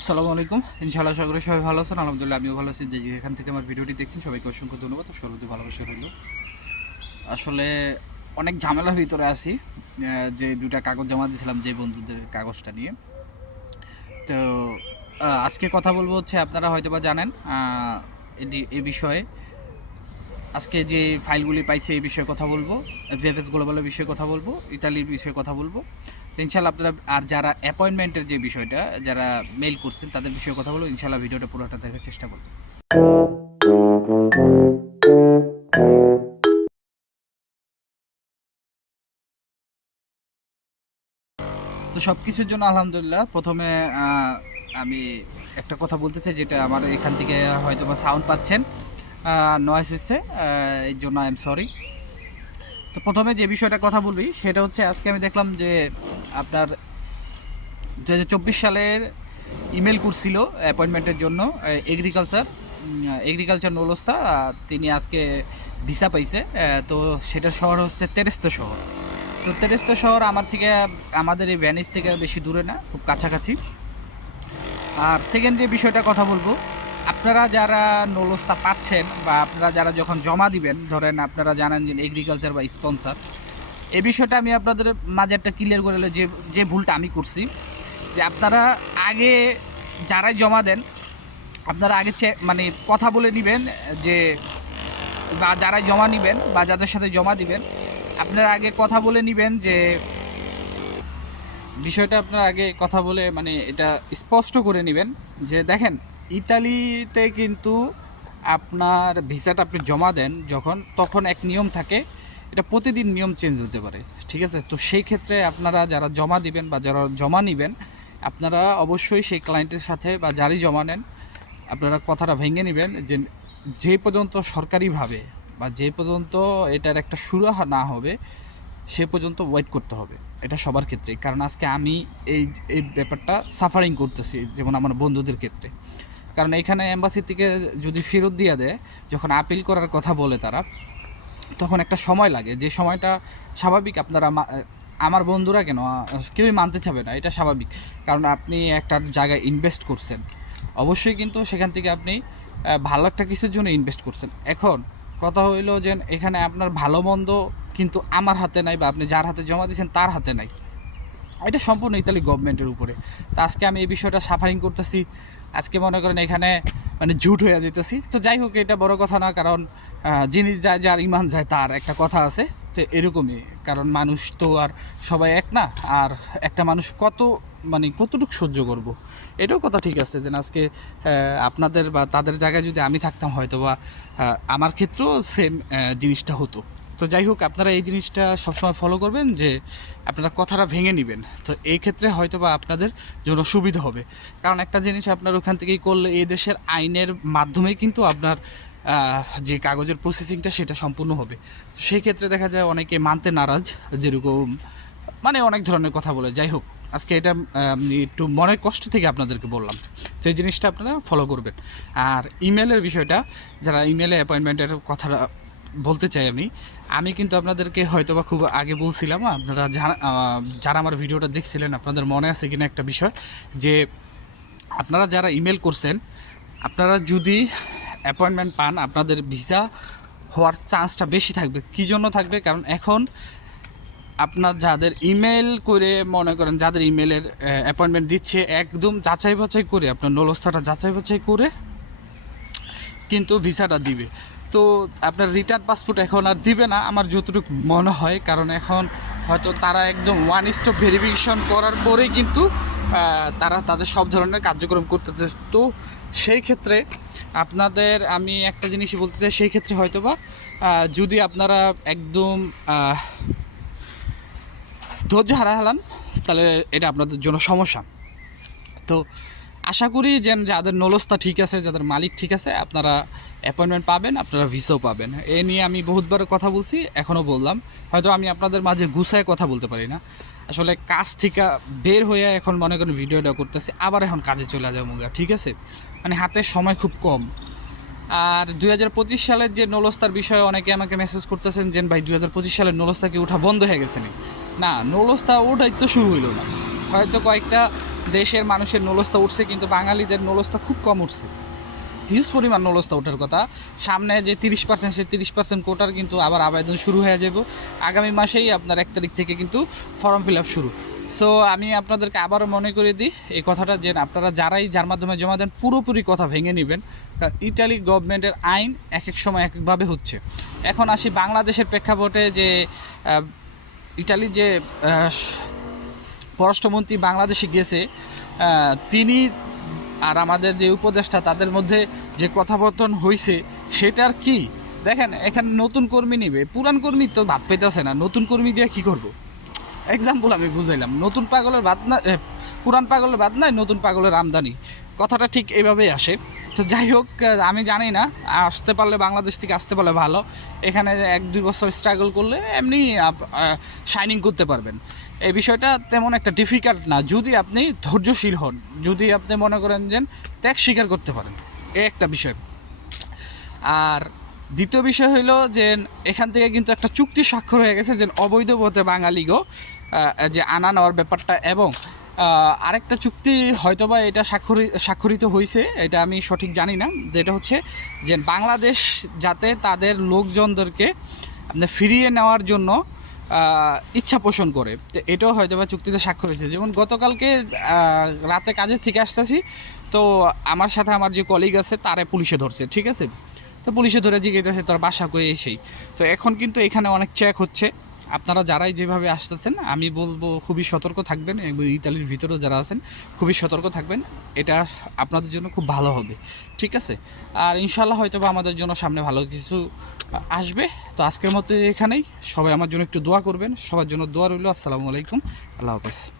আসসালামু আলাইকুম। ইনশাআল্লাহ করি সবাই ভালো আছেন। আলহামদুলিল্লাহ আমিও ভালো আছি। যে এখান থেকে আমার ভিডিওটি দেখছেন, সবাইকে অসংখ্য ধন্যবাদ। সর্বদি ভালোবাসা রইল। আসলে অনেক ঝামেলার ভিতরে আছি। যে দুটা কাগজ জমা দিয়েছিলাম যে বন্ধুদের কাগজটা নিয়ে। তো আজকে কথা বলব হচ্ছে, আপনারা হয়তো বা জানেন এ বিষয়ে। আজকে যে ফাইলগুলি পাইছে, এই বিষয়ে কথা বলব। ভিএফএস গ্লোবালের বিষয়ে কথা বলব। ইতালির বিষয়ে কথা বলব। ইনশাল্লাহ আপনারা, আর যারা অ্যাপয়েন্টমেন্টের যে বিষয়টা, যারা মেল করছেন, তাদের বিষয়ে কথা বলব। ইনশাল্লাহ ভিডিওটা পুরোটা দেখার চেষ্টা করব। তো সব কিছুর জন্য আলহামদুলিল্লাহ, প্রথমে আমি একটা কথা বলতে চাই, যেটা আমার এখান থেকে হয়তো বা সাউন্ড পাচ্ছেন নয়েস হচ্ছে এই জন্য আই এম সরি তো প্রথমে যে বিষয়টা কথা বলবি, সেটা হচ্ছে, আজকে আমি দেখলাম যে আপনার দু হাজার চব্বিশ সালের ইমেল করছিল অ্যাপয়েন্টমেন্টের জন্য এগ্রিকালচার এগ্রিকালচার নলস্তা তিনি আজকে ভিসা পাইছে তো সেটা শহর হচ্ছে তেরেস্ত শহর। তো তেরেস্ত শহর আমার থেকে, আমাদের এই ভ্যানিস থেকে বেশি দূরে না, খুব কাছাকাছি। আর সেকেন্ড যে বিষয়টা কথা বলব, আপনারা যারা নলস্তা পাচ্ছেন বা আপনারা যারা যখন জমা দিবেন, ধরেন আপনারা জানেন যে এগ্রিকালচার বা স্পন্সার এই বিষয়টা আমি আপনাদের মাঝে একটা ক্লিয়ার করে যে যে ভুলটা আমি করছি। যে আপনারা আগে যারাই জমা দেন, আপনারা আগে মানে কথা বলে নেবেন যে, বা যারাই জমা নেবেন বা যাদের সাথে জমা দিবেন, আপনারা আগে কথা বলে নেবেন যে, বিষয়টা আপনার আগে কথা বলে মানে এটা স্পষ্ট করে নেবেন যে, দেখেন, ইতালিতে কিন্তু আপনার ভিসাটা আপনি জমা দেন যখন, তখন এক নিয়ম থাকে এটা প্রতিদিন নিয়ম চেঞ্জ হতে পারে, ঠিক আছে? তো সেই ক্ষেত্রে আপনারা যারা জমা দিবেন বা যারা জমা নেবেন, আপনারা অবশ্যই সেই ক্লায়েন্টের সাথে বা যারই জমা নেন, আপনারা কথাটা ভেঙে নেবেন যে যে পর্যন্ত সরকারিভাবে বা যে পর্যন্ত এটার একটা শুরু না হবে, সে পর্যন্ত ওয়েট করতে হবে। এটা সবার ক্ষেত্রে কারণ আজকে আমি এই এই ব্যাপারটা সাফারিং করতেছি, যেমন আমার বন্ধুদের ক্ষেত্রে। কারণ এখানে এম্বাসি থেকে যদি ফেরত দিয়ে দেয়, যখন আপিল করার কথা বলে তারা তখন একটা সময় লাগে। যে সময়টা স্বাভাবিক আপনারা আমার বন্ধুরা কেন কেউই মানতে চাবে না, এটা স্বাভাবিক। কারণ আপনি একটা জায়গায় ইনভেস্ট করছেন। অবশ্যই কিন্তু সেখান থেকে আপনি ভালো একটা কিছুর জন্য ইনভেস্ট করছেন। এখন কথা হইল যে এখানে আপনার ভালো মন্দ কিন্তু আমার হাতে নাই বা আপনি যার হাতে জমা দিয়েছেন তার হাতে নাই। এটা সম্পূর্ণ ইতালি গভর্নমেন্টের উপরে। তো আজকে আমি এই বিষয়টা সাফারিং করতেছি। আজকে মনে করেন এখানে মানে জুট হয়ে যেতেছি তো যাই হোক, এটা বড় কথা না, কারণ জিনিস যায় যার ইমান যায় তার একটা কথা আছে, তো এরকমই। কারণ মানুষ তো আর সবাই এক না, আর একটা মানুষ কত মানে কতটুকু সহ্য করব? এটাও কথা ঠিক আছে যে আজকে আপনাদের বা তাদের জায়গায় যদি আমি থাকতাম হয়তো বা আমার ক্ষেত্রেও সেম জিনিসটা হতো। তো যাই হোক, আপনারা এই জিনিসটা সবসময় ফলো করবেন যে আপনারা কথাটা ভেঙে নেবেন। তো এই ক্ষেত্রে হয়তো বা আপনাদের জন্য সুবিধা হবে। কারণ একটা জিনিস আপনার ওখান থেকেই করলে এই দেশের আইনের মাধ্যমেই কিন্তু আপনার যে কাগজের প্রসেসিংটা সেটা সম্পূর্ণ হবে। সেই ক্ষেত্রে দেখা যায় অনেকে মানতে নারাজ, যেরকম মানে অনেক ধরনের কথা বলে। যাই হোক, আজকে এটা একটু মনের কষ্ট থেকে আপনাদেরকে বললাম। এই জিনিসটা আপনারা ফলো করবেন। আর ইমেলের বিষয়টা, যারা ইমেলে অ্যাপয়েন্টমেন্টের কথাটা বলতে চাই আমি আমি কিন্তু আপনাদেরকে হয়তো বা খুব আগে বলছিলাম, আপনারা যারা আমার ভিডিওটা দেখছিলেন, আপনাদের মনে আছে কিনা একটা বিষয়, যে আপনারা যারা ইমেল করছেন, আপনারা যদি অ্যাপয়েন্টমেন্ট পান, আপনাদের ভিসা হওয়ার চান্সটা বেশি থাকবে। কী জন্য থাকবে? কারণ এখন আপনার যাদের ইমেল করে মনে করেন, যাদের ইমেলের অ্যাপয়েন্টমেন্ট দিচ্ছে, একদম যাচাই বাছাই করে, আপনার নলস্থাটা যাচাই বাছাই করে কিন্তু ভিসাটা দিবে। তো আপনার রিটার্ন পাসপোর্ট এখন আর দিবে না, আমার যতটুকু মনে হয়, কারণ এখন হয়তো তারা একদম ওয়ান স্টপ ভেরিফিকেশন করার পরেই কিন্তু তারা তাদের সব ধরনের কার্যক্রম করতে তো সেই ক্ষেত্রে আপনাদের, আমি একটা জিনিসই বলতে চাই, সেই ক্ষেত্রে হয়তো বা যদি আপনারা একদম ধৈর্য হারা হেলান, তাহলে এটা আপনাদের জন্য সমস্যা। তো আশা করি যে যাদের নলস্তা ঠিক আছে, যাদের মালিক ঠিক আছে, আপনারা অ্যাপয়েন্টমেন্ট পাবেন, আপনারা ভিসাও পাবেন। এ নিয়ে আমি বহুতবার কথা বলছি, এখনও বললাম। হয়তো আমি আপনাদের মাঝে গুছায় কথা বলতে পারি না। আসলে কাজ থেকে বের হয়ে এখন মনে করেন ভিডিওটা করতেছি, আবার এখন কাজে চলে যাব ঠিক আছে? মানে হাতে সময় খুব কম। আর দুই হাজার পঁচিশ সালের যে নলস্তার বিষয়ে অনেকে আমাকে মেসেজ করতেছেন যে, ভাই, দুই হাজার পঁচিশ সালের নলস্তা কি ওঠা বন্ধ হয়ে গেছে না, নলস্তা ওটাই তো শুরু হইল না। হয়তো কয়েকটা দেশের মানুষের নলস্তা উঠছে, কিন্তু বাঙালিদের নলস্তা খুব কম উঠছে। হিউজ পরিমাণ নলস্তা ওঠার কথা। সামনে যে তিরিশ পার্সেন্ট সে তিরিশ পার্সেন্ট কোটার কিন্তু আবার আবেদন শুরু হয়ে যাব। আগামী মাসেই আপনার এক তারিখ থেকে কিন্তু ফর্ম ফিল আপ শুরু। সো আমি আপনাদেরকে আবারও মনে করে দিই এই কথাটা যে আপনারা যারাই যার মাধ্যমে জমা দেন পুরোপুরি কথা ভেঙে নেবেন। কারণ ইটালি গভর্নমেন্টের আইন এক এক সময় এক একভাবে হচ্ছে। এখন আসি বাংলাদেশের প্রেক্ষাপটে যে আহ, ইটালির যে পররাষ্ট্রমন্ত্রী বাংলাদেশে গেছে তিনি আর আমাদের যে উপদেষ্টা তাদের মধ্যে যে কথাবর্তন হয়েছে সেটার কি? দেখেন এখানে নতুন কর্মী নিবে। পুরান কর্মী তো ভাব পেতেছে না। নতুন কর্মী দিয়ে কি করব? এক্সাম্পল আমি বুঝাইলাম। নতুন পাগলের ভাত না পুরান পাগলের ভাত নাই, নতুন পাগলের আমদানি। কথাটা ঠিক এভাবেই আসে। তো যাই হোক আমি জানি না, আসতে পারলে বাংলাদেশ থেকে আসতে পারলে ভালো। এখানে এক দুই বছর স্ট্রাগল করলে এমনি শাইনিং করতে পারবেন। এই বিষয়টা তেমন একটা ডিফিকাল্ট না, যদি আপনি ধৈর্যশীল হন। যদি আপনি মনে করেন যে ত্যাগ স্বীকার করতে পারেন। এ একটা বিষয়। আর দ্বিতীয় বিষয় হইল যে এখান থেকে কিন্তু একটা চুক্তি স্বাক্ষর হয়ে গেছে যে অবৈধ পথে বাঙালিগো যে আনা নেওয়ার ব্যাপারটা এবং আরেকটা চুক্তি হয়তোবা এটা স্বাক্ষরি, স্বাক্ষরিত হয়েছে এটা আমি সঠিক জানি না, যেটা হচ্ছে যে বাংলাদেশ যাতে তাদের লোকজনদেরকে আপনার ফিরিয়ে নেওয়ার জন্য ইচ্ছা পোষণ করে। তো এটাও হয়তো বা চুক্তিতে স্বাক্ষর হয়েছে। যেমন গতকালকে রাতে কাজে থেকে আসতেছি, তো আমার সাথে আমার যে কলিগ আছে, তারে পুলিশে ধরছে, ঠিক আছে? তো পুলিশে ধরে জিজ্ঞেস তোর বাসা করে এসেই? তো এখন কিন্তু এখানে অনেক চেক হচ্ছে। আপনারা যারাই যেভাবে আসতেছেন, আমি বলব খুবই সতর্ক থাকবেন এবং ইতালির ভিতরেও যারা আছেন, খুবই সতর্ক থাকবেন। এটা আপনাদের জন্য খুব ভালো হবে, ঠিক আছে? আর ইনশাল্লাহ হয়তো বা আমাদের জন্য সামনে ভালো কিছু আসবে। তো আজকের মতো এখানেই। সবাই আমার জন্য একটু দোয়া করবেন। সবার জন্য দোয়া রইল। আসসালামু আলাইকুম। আল্লাহ হাফেজ।